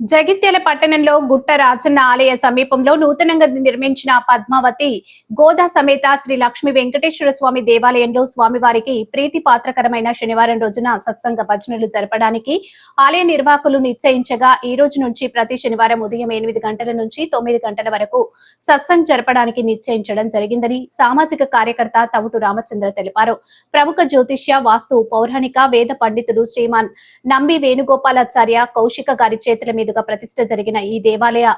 జగిత్యాల పట్టణంలో గుట్ట రాచన్న ఆలయ సమీపంలో నూతనంగా నిర్మించిన పద్మావతి గోదా సమేత శ్రీ లక్ష్మీ వెంకటేశ్వర స్వామి దేవాలయంలో స్వామివారికి ప్రీతి పాత్రకరమైన శనివారం రోజున సత్సంగ భజనలు జరపడానికి ఆలయ నిర్వాహకులు నిశ్చయించగా ఈ రోజు నుంచి ప్రతి శనివారం ఉదయం ఎనిమిది గంటల నుంచి తొమ్మిది గంటల వరకు సత్సంగ్ జరపడానికి నిశ్చయించడం జరిగిందని సామాజిక కార్యకర్త తవుటు రామచంద్ర తెలిపారు. ప్రముఖ జ్యోతిష్య వాస్తు పౌరాణిక వేద పండితుడు శ్రీమాన్ నంబి వేణుగోపాలాచార్య కౌశిక గారి చేతుల మీదుగా ప్రతిష్ట జరిగిన ఈ దేవాలయ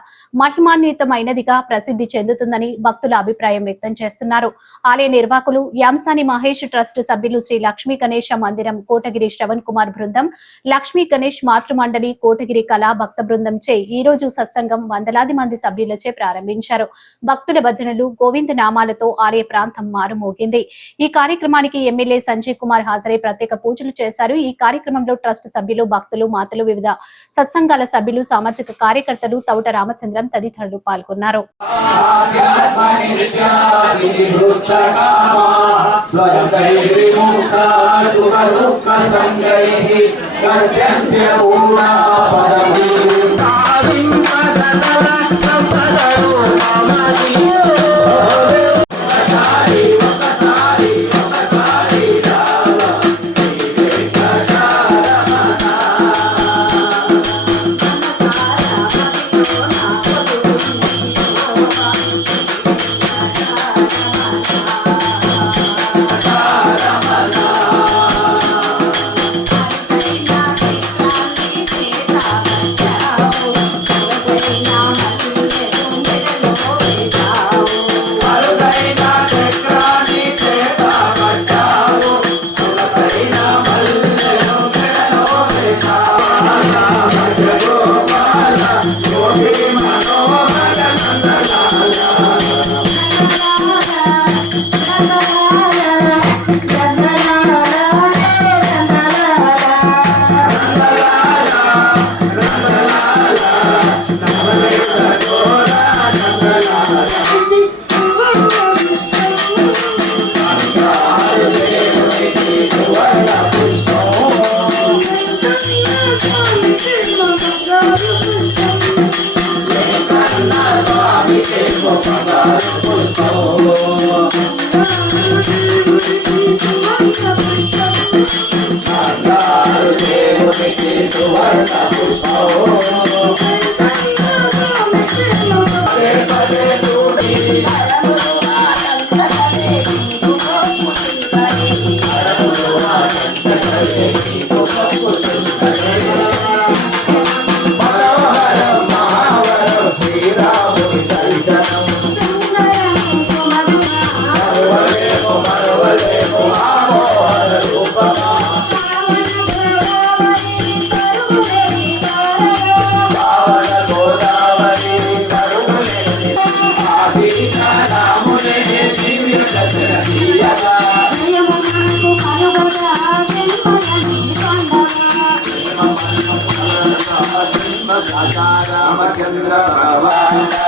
మహిమాన్వితమైనదిగా ప్రసిద్ధి చెందుతుందని భక్తుల అభిప్రాయం వ్యక్తం చేస్తున్నారు. ఆలయ నిర్వాహకులు యాంసాని మహేష్ ట్రస్ట్ సభ్యులు శ్రీ లక్ష్మీ గణేష మందిరం కోటగిరి శ్రవణ్ కుమార్ బృందం లక్ష్మీ గణేష్ మాతృమండలి కోటగిరి కళా భక్త బృందం చే ఈ రోజు సత్సంగం వందలాది మంది సభ్యులచే ప్రారంభించారు. భక్తుల భజనలు గోవింద నామాలతో ఆలయ ప్రాంతం మారుమోగింది. ఈ కార్యక్రమానికి ఎమ్మెల్యే సంజయ్ కుమార్ హాజరై ప్రత్యేక పూజలు చేశారు. ఈ కార్యక్రమంలో ట్రస్ట్ సభ్యులు భక్తులు మాతలు వివిధ సత్సంగాల సభ్యులు సామాజిక కార్యకర్తలు తౌట రామచంద్రం తదితరులు పాల్గొన్నారు. Make it so a man of God. ఆ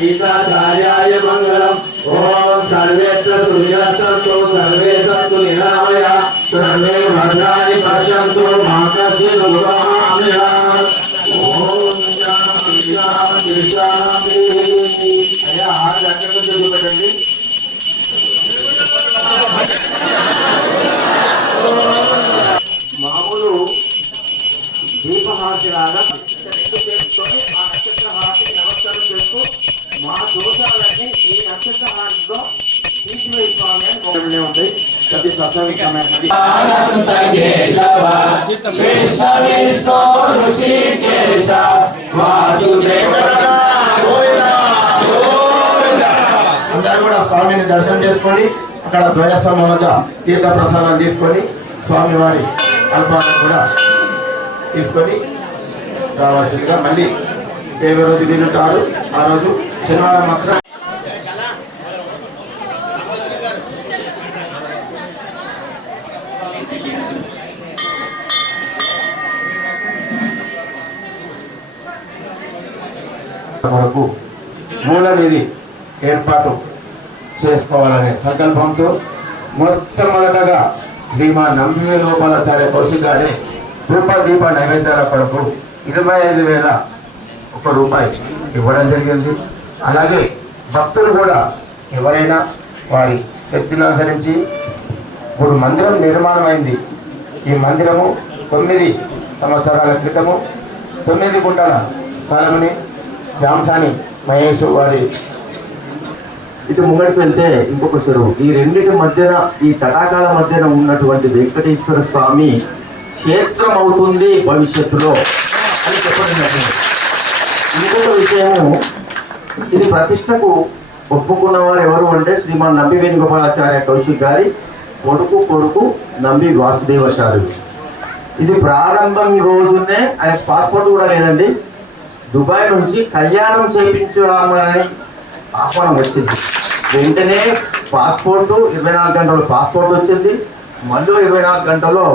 गीताचार्याय मङ्गलम् ॐ सर्वेत्र सुनिवसन्तु దర్శనం చేసుకొని అక్కడ ధ్వజస్తంభం వద్ద తీర్థప్రసాదం తీసుకొని స్వామివారి అల్పాలను కూడా తీసుకొని రావాల్సిందిగా మళ్ళీ దేవ రోజు వీలుంటారు ఆ రోజు శనివారం మాత్రం మనకు మూలనిధి ఏర్పాటు చేసుకోవాలనే సంకల్పంతో మొట్టమొదటగా శ్రీమాన్ నంబి లోపాలాచార్య కౌశిక్ గారి ధూప దీప నైవేద్యాల కొరకు ఇరవై ఐదు వేల ఒక రూపాయి ఇవ్వడం జరిగింది. అలాగే భక్తులు కూడా ఎవరైనా వారి శక్తిని అనుసరించి ఇప్పుడు మందిరం నిర్మాణమైంది. ఈ మందిరము తొమ్మిది సంవత్సరాల క్రితము తొమ్మిది గుంటల స్థలముని వ్యాంసాని మహేష్ వారి ఇటు ముంగడికి వెళ్తే ఇంకొక చెరువు. ఈ రెండింటి మధ్యన ఈ తటాకాల మధ్యన ఉన్నటువంటి వెంకటేశ్వర స్వామి క్షేత్రం అవుతుంది భవిష్యత్తులో అని చెప్పడం ఇంకొక విషయము ఇది ప్రతిష్టకు ఒప్పుకున్న వారు ఎవరు అంటే శ్రీమాన్ నంబి వేణుగోపాలాచార్య కౌశిక్ గారి కొడుకు కొడుకు నంబి వాసుదేవచారు ఇది ప్రారంభం రోజునే ఆయన పాస్పోర్ట్ కూడా లేదండి. దుబాయ్ నుంచి కళ్యాణం చేయించడానికి ఆహ్వానం వచ్చింది. వెంటనే పాస్పోర్టు ఇరవై నాలుగు గంటల పాస్పోర్ట్ వచ్చింది. మళ్ళీ ఇరవై నాలుగు గంటల్లో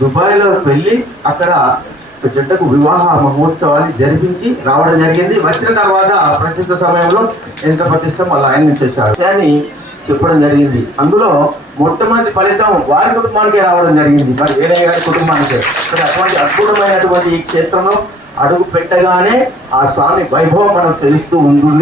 దుబాయ్లో వెళ్ళి అక్కడ జంటకు వివాహ మహోత్సవాన్ని జరిపించి రావడం జరిగింది. వచ్చిన తర్వాత ప్రతిష్ట సమయంలో ఎంత ప్రతిష్ట మళ్ళీ ఆయన నుంచి వచ్చాడు అని చెప్పడం జరిగింది. అందులో మొట్టమొదటి ఫలితం వారి కుటుంబానికే రావడం జరిగింది. మరి వేరే గారి కుటుంబానికే. అటువంటి అద్భుతమైనటువంటి ఈ క్షేత్రంలో అడుగు పెట్టగానే ఆ స్వామి వైభవం మనకు తెలుస్తూ ఉంటుంది.